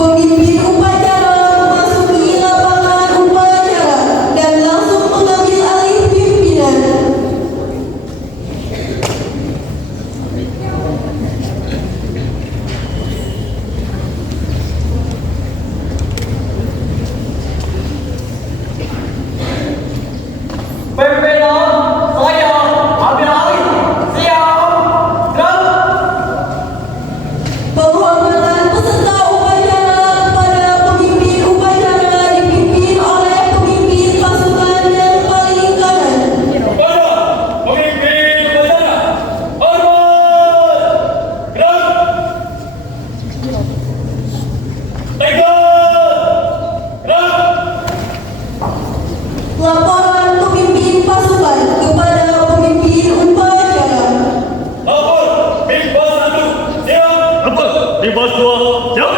Pemimpin upacara memasuki lapangan upacara dan langsung mengambil alih pimpinan. Pimpinan, saya ambil alih. Siap, gerak. Penghormatan peserta upacara kepada pemimpin upacara dipimpin oleh pemimpin pasukan yang paling kanan. Kepada pemimpin upacara, hormat, gerak, tegak, gerak. Laporan pemimpin pasukan kepada pemimpin upacara. Lapor, tim pos 1, siap. Lapor, tim pos 2, siap.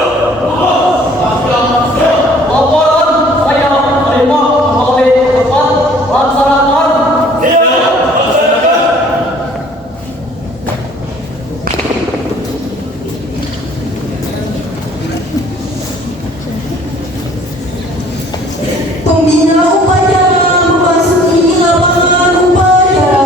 Laporan saya terima oleh cepat laksanakan. Siap, laksanakan. Pembina upacara memasuki lapangan upacara.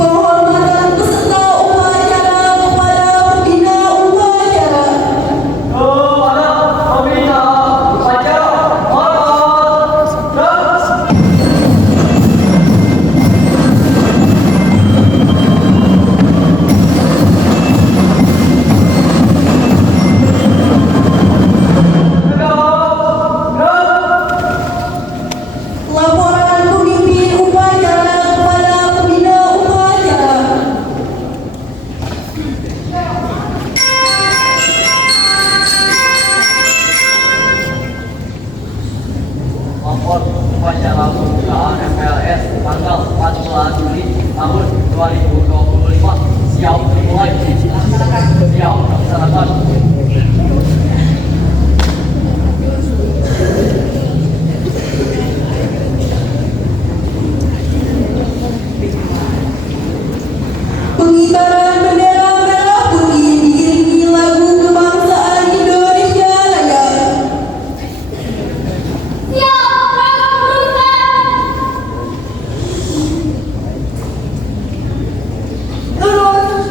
Penghormatan peserta upacara kepada pembina upacara. Kepada pembina upacara, hormat, gerak. Laporan pemimpin upacara kepada pembina upacara. Lapor upacara pembukaan MPLS tanggal 14 Juli tahun 2025. Siap dimulai. Siap laksanakan. Pengibaran bendera merah putih diiringi lagu kebangsaan Indonesia Raya. Lurus.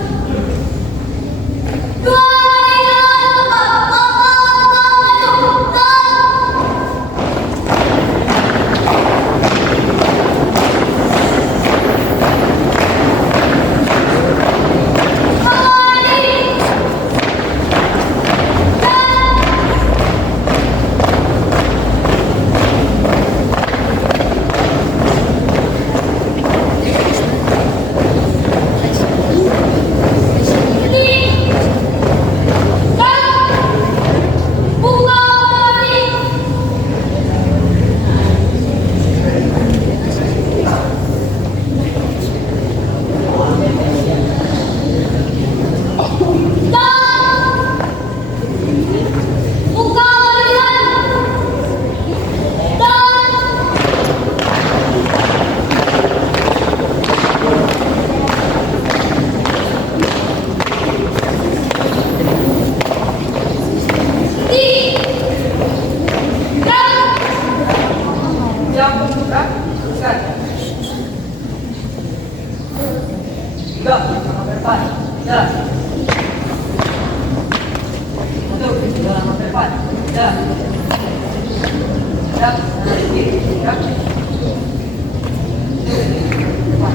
Tiga, sampai depan. Jalan. Untuk jalan sampai depan. Jalan. Siap, kanan kiri. Siap. Depan.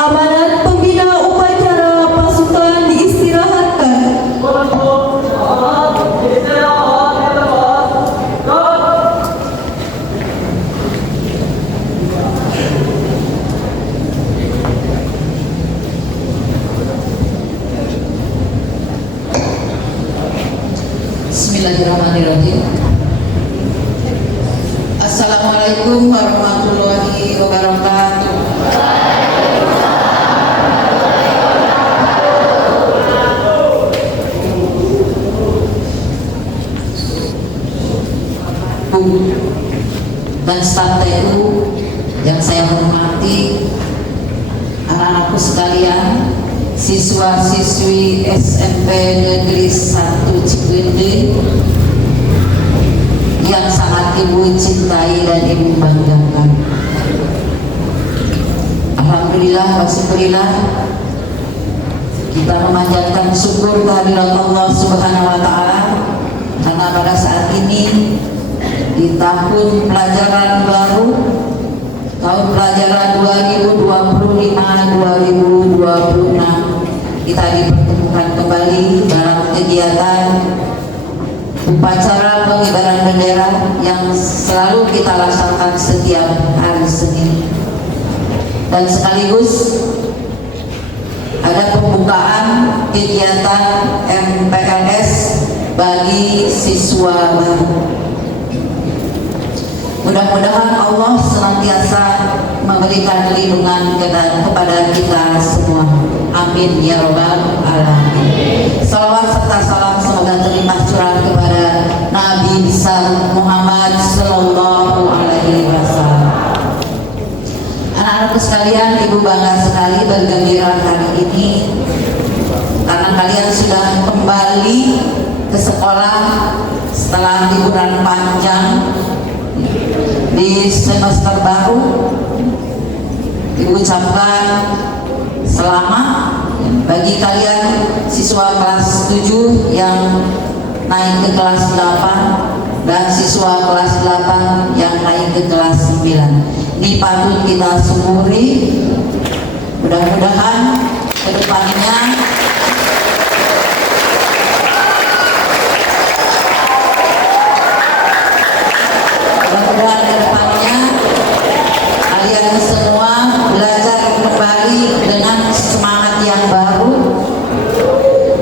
Amanat pembina upacara pasukan diistirahatkan. Bismillahirrahmanirrahim. Assalamualaikum warahmatullahi wabarakatuh. Bu dan staf TU yang saya hormati, anak-anakku sekalian, siswa-siswi SMP Negeri 1 Cikwende yang sangat ibu cintai dan ibu banggakan. Alhamdulillah wa syukurillah, kita memanjatkan syukur kehadirat Allah Subhanahu wa taala karena pada saat ini di tahun pelajaran baru, tahun pelajaran 2025-2026, kita dipertemukan kembali dalam kegiatan upacara pengibaran bendera yang selalu kita laksanakan setiap hari Senin, dan sekaligus ada pembukaan kegiatan MPLS bagi siswa baru. Mudah-mudahan Allah senantiasa memberikan lindungan kepada kita semua. Amin ya robbal alamin. Salawat serta salam semoga terlimpah curah kepada Nabi besar Muhammad Sallallahu Alaihi Wasallam. Anak-anakku sekalian, ibu bangga sekali bergembira hari ini karena kalian sudah kembali ke sekolah setelah liburan panjang di semester baru. Ibu ucapkan selamat bagi kalian siswa kelas 7 yang naik ke kelas 8 dan siswa kelas 8 yang naik ke kelas 9. Ini patut kita syukuri. Mudah-mudahan kedepannya kalian semua belajar kembali dengan semangat yang baru,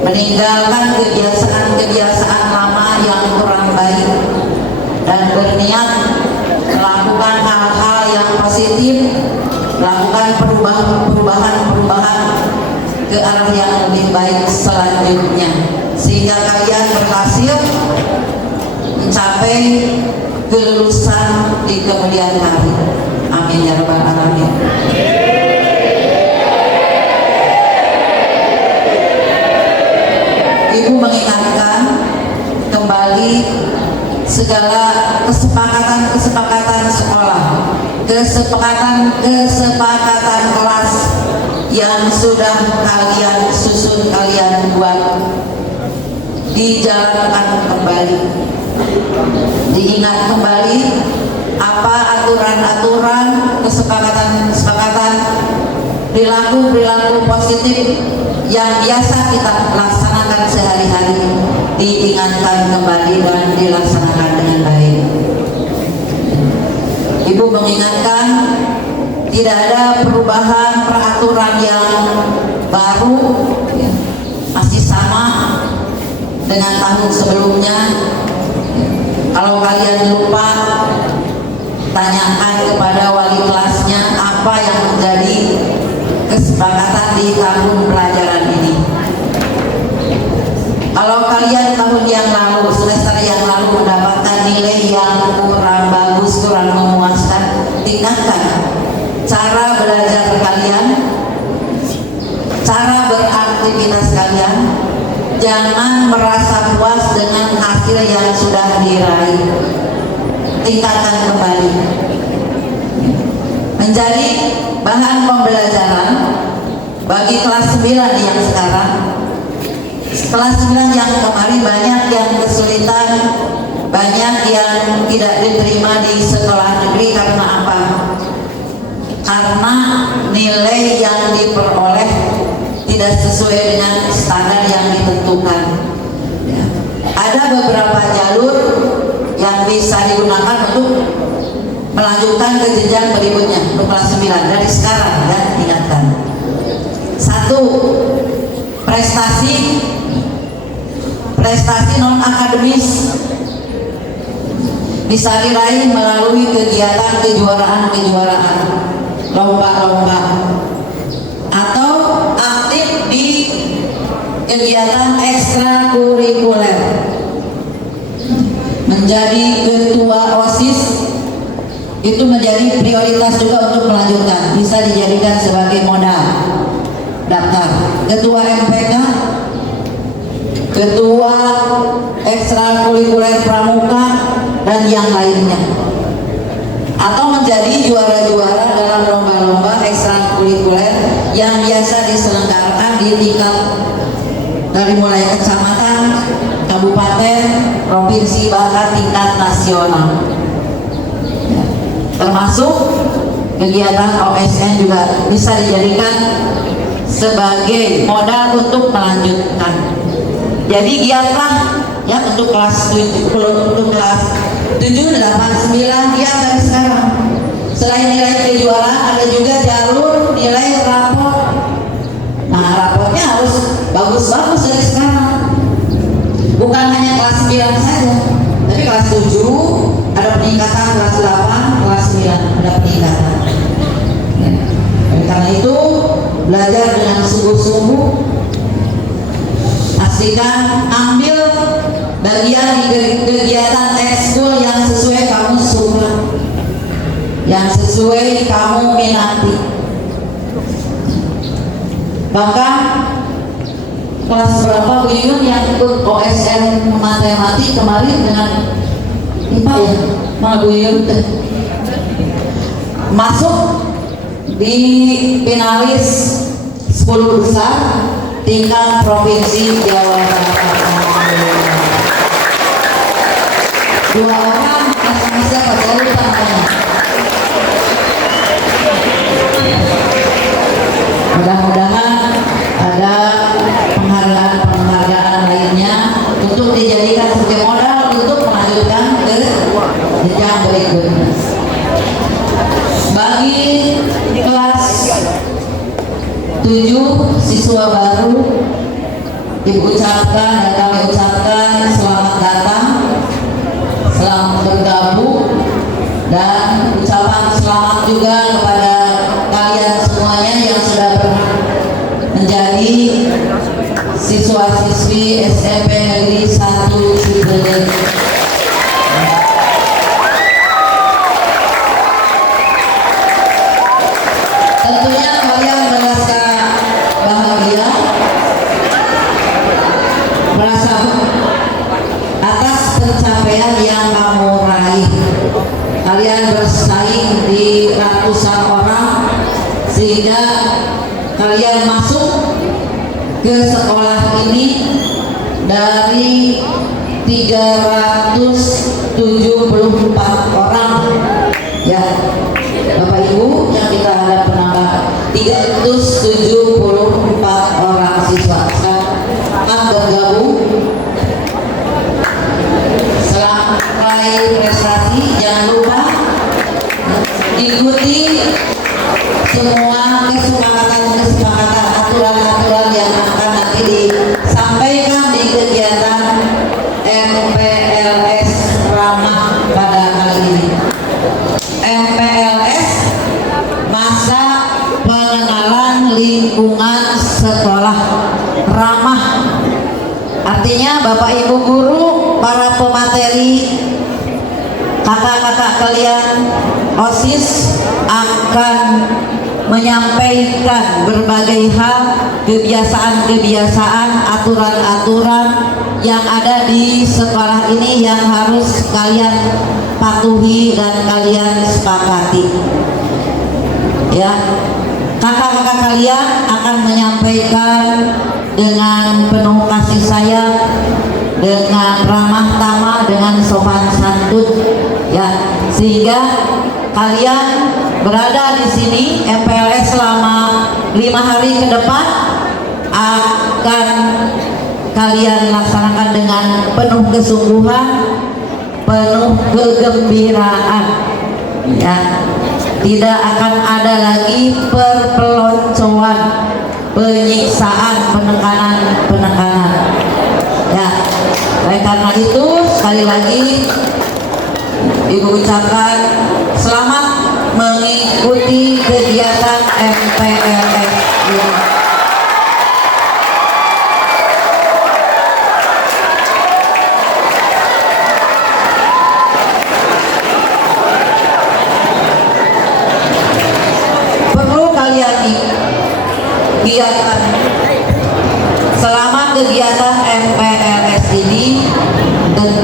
meninggalkan kebiasaan-kebiasaan lama yang kurang baik, dan berniat melakukan hal-hal yang positif, melakukan perubahan-perubahan ke arah yang lebih baik selanjutnya, sehingga kalian berhasil mencapai kelulusan di kemudian hari. Amin ya rabbal alamin. Ibu mengingatkan kembali segala kesepakatan sekolah, kesepakatan kelas yang sudah kalian susun, kalian buat, dijalankan kembali, diingat kembali apa aturan-aturan, kesepakatan, perilaku positif yang biasa kita laksanakan sehari-hari, diingatkan kembali dan dilaksanakan dengan baik. Ibu mengingatkan tidak ada perubahan peraturan yang baru, ya, masih sama dengan tahun sebelumnya. Kalau kalian lupa, tanyakan kepada wali kelasnya apa yang menjadi kesepakatan di tahun pelajaran ini. Kalau kalian tahun yang lalu, semester yang lalu mendapatkan nilai yang kurang bagus, kurang memuaskan, tingkatkan cara belajar kalian, cara beraktivitas kalian. Jangan merasa puas dengan hasil yang sudah diraih, tingkatkan kembali menjadi bahan pembelajaran bagi kelas 9 yang sekarang. Kelas 9 yang kemarin banyak yang kesulitan, banyak yang tidak diterima di sekolah negeri. Karena apa? Karena nilai yang sesuai dengan standar yang ditentukan. Ya. Ada beberapa jalur yang bisa digunakan untuk melanjutkan ke jenjang berikutnya untuk kelas 9 dari sekarang ya, ingatkan. 1. Prestasi non akademis bisa diraih melalui kegiatan kejuaraan, lomba-lomba, atau aktif di kegiatan ekstrakurikuler. Menjadi ketua OSIS itu menjadi prioritas juga untuk melanjutkan, bisa dijadikan sebagai modal daftar. Ketua MPK, ketua ekstrakurikuler pramuka, dan yang lainnya, atau menjadi juara-juara dalam lomba-lomba ekstrakurikuler yang biasa diselenggarakan di tingkat dari mulai kecamatan, kabupaten, provinsi, bahkan tingkat nasional. Termasuk kegiatan OSN juga bisa dijadikan sebagai modal untuk melanjutkan. Jadi giatlah ya untuk kelas 7, untuk kelas 7, 8, 9 ya dari sekarang. Selain nilai kejuaraan ada juga jalur nilai rapor. Nah, rapornya harus bagus-bagus dari sekarang. Bukan hanya kelas 9 saja, tapi kelas 7 ada peningkatan, kelas 8, kelas 9 ada peningkatan. Ya. Karena itu belajar dengan sungguh-sungguh. Pastikan ambil bagian di kegiatan ekskul yang sesuai kamu suka, yang sesuai kamu minati. Bahkan kelas berapa Bu Yuyun yang ikut OSN matematik kemarin dengan IPA ya, mana Bu Yuyun masuk di finalis 10 besar tingkat provinsi Jawa Barat. 2 orang masing-masing pada lupa namanya. Mudah-mudahan ada penghargaan lainnya untuk dijadikan sebagai modal untuk melanjutkan ke jenjang berikutnya. Bagi kelas 7 siswa baru diucapkan dan kami ucapkan selamat datang, selamat bergabung, dan ucapan selamat juga kepada kalian semuanya yang sudah menjadi siswa-siswi SMP Negeri 1 Ciberem. Tentunya kalian merasa bahagia, merasa atas pencapaian yang kamu raih. Kalian bersaing di ratusan orang sehingga kalian masuk ke sekolah ini dari 374 orang ya Bapak Ibu, yang kita ada penambah 374 orang siswa akan bergabung. Selamat meraih prestasi, jangan lupa ikuti semua kesepakatan aturan-aturan yang akan nanti disampaikan di kegiatan MPLS Ramah pada kali ini. MPLS masa pengenalan lingkungan sekolah ramah, artinya Bapak Ibu guru, para pemateri, kakak-kakak kalian OSIS akan menyampaikan berbagai hal, kebiasaan-kebiasaan, aturan-aturan yang ada di sekolah ini yang harus kalian patuhi dan kalian sepakati. Ya, kakak-kakak kalian akan menyampaikan dengan penuh kasih sayang, dengan ramah tamah, dengan sopan santun, ya, sehingga kalian berada di sini MPLS selama 5 hari ke depan akan kalian laksanakan dengan penuh kesungguhan, penuh kegembiraan, ya. Tidak akan ada lagi perpeloncoan, penyiksaan, penekanan, ya. Oleh karena itu sekali lagi Ibu ucapkan selamat mengikuti kegiatan MPLS ini. Perlu kalian giatkan selama kegiatan MPLS ini, dan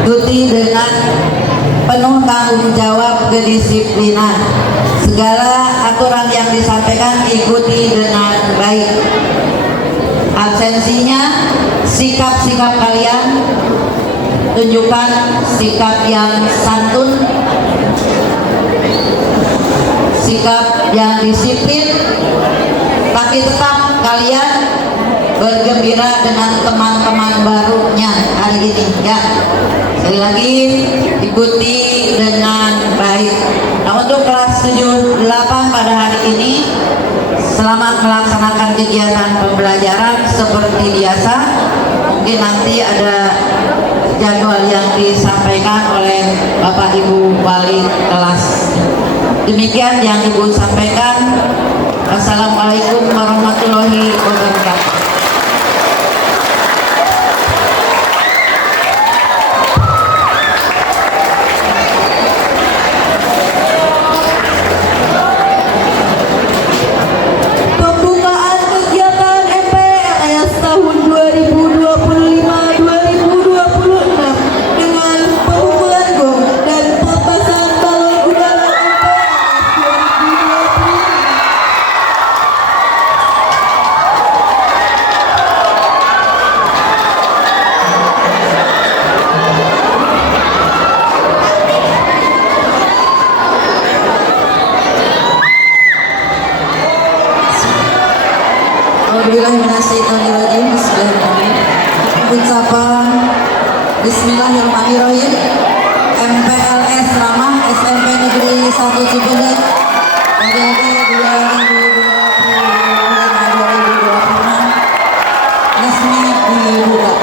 ikuti dengan penuh tanggung jawab kedisiplinan. Segala aturan yang disampaikan ikuti dengan baik. Absensinya, sikap-sikap kalian tunjukkan sikap yang santun, sikap yang disiplin, tapi tetap kalian bergembira dengan teman-teman barunya hari ini, ya. Sekali lagi ikuti dengan baik. Nah, untuk kelas 78 pada hari ini selamat melaksanakan kegiatan pembelajaran seperti biasa. Mungkin nanti ada jadwal yang disampaikan oleh Bapak Ibu Wali kelas. Demikian yang Ibu sampaikan. Wassalamualaikum warahmatullahi wabarakatuh. Pembukaan kegiatan MPLS tahun 2025-2026 dengan pemukulan gong dan pelepasan balon udara MPLS 2025. Bismillahirrahmanirrahim. Ucapan Bismillahirrahmanirrahim. MPLS Ramah SMP Negeri 1 Cipenyit periode 2025-2026 resmi dibuka.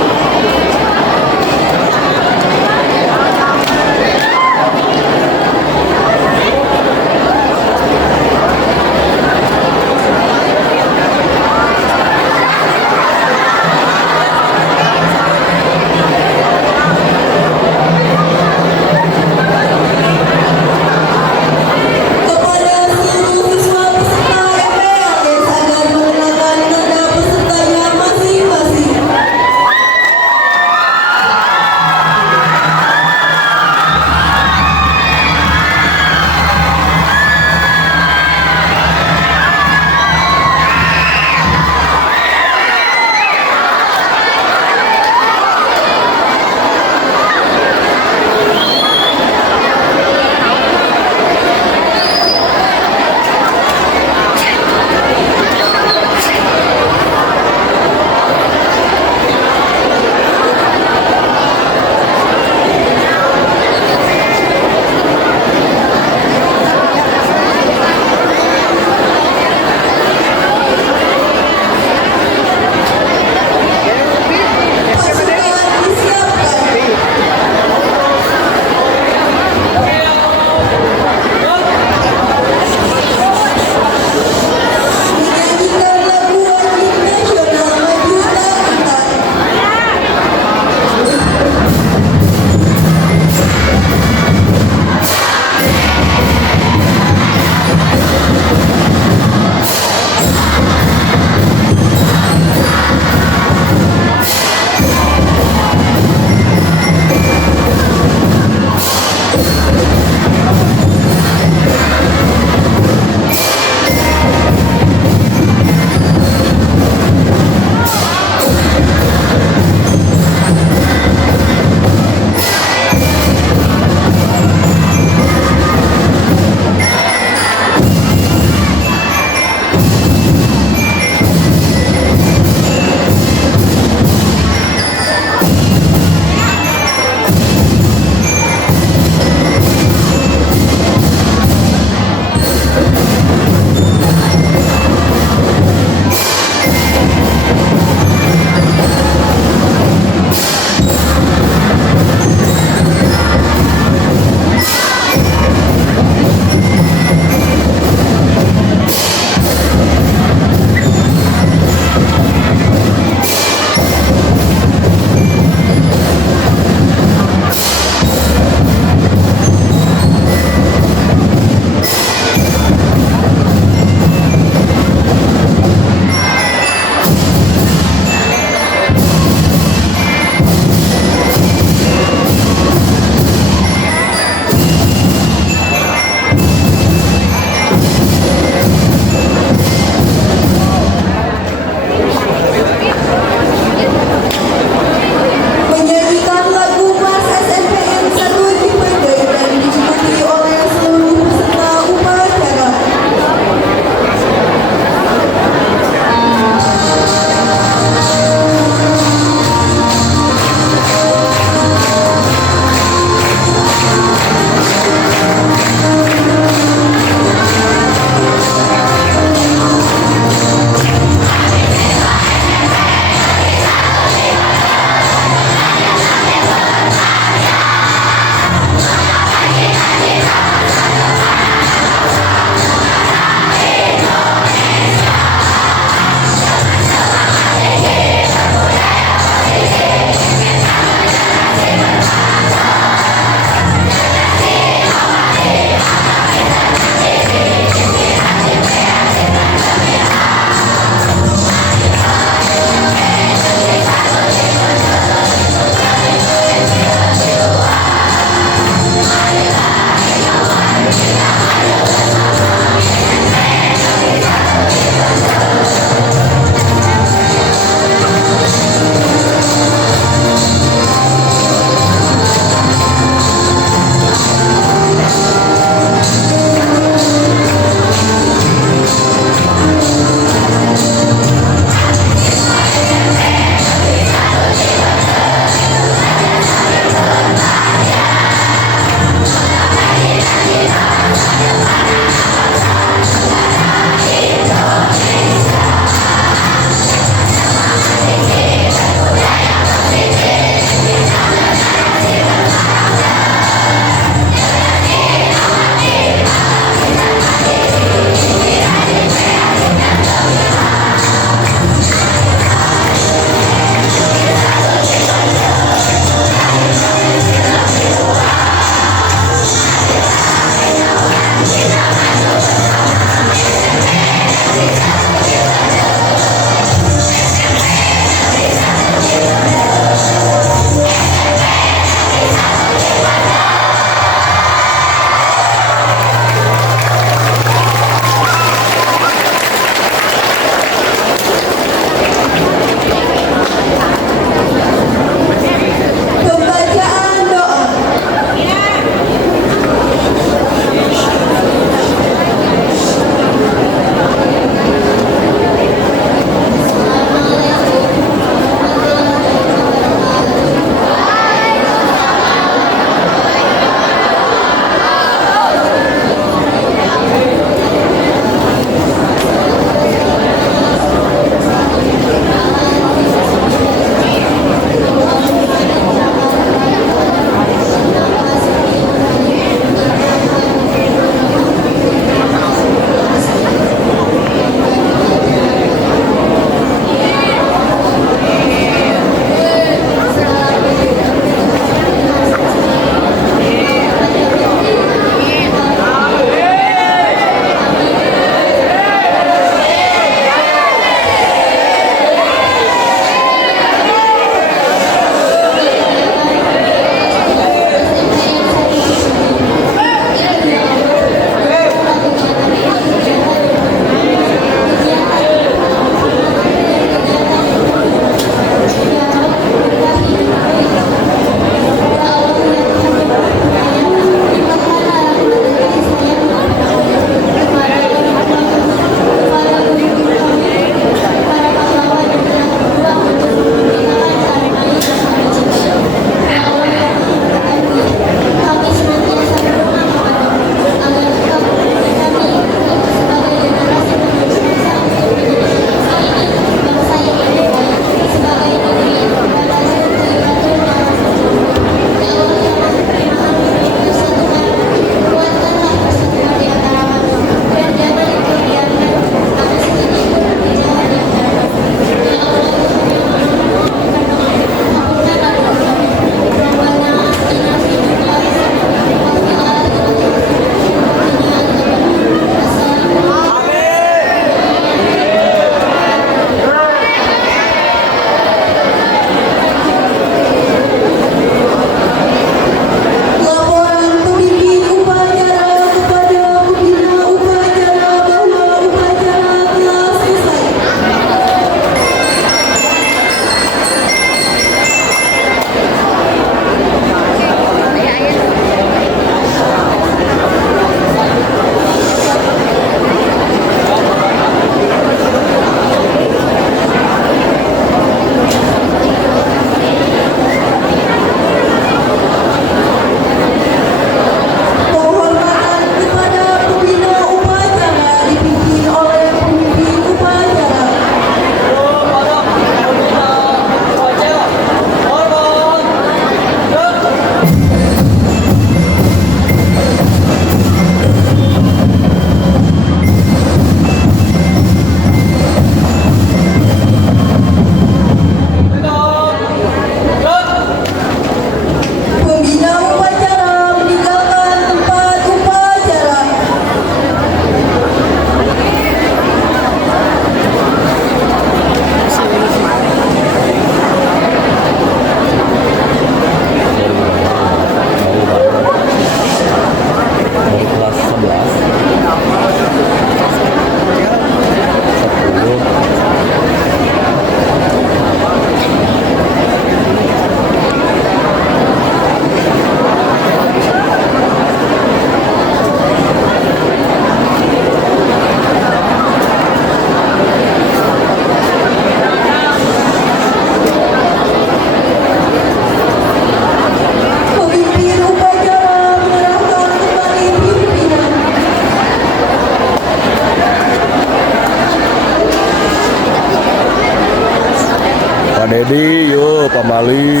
Ready, yuk Pak Mali.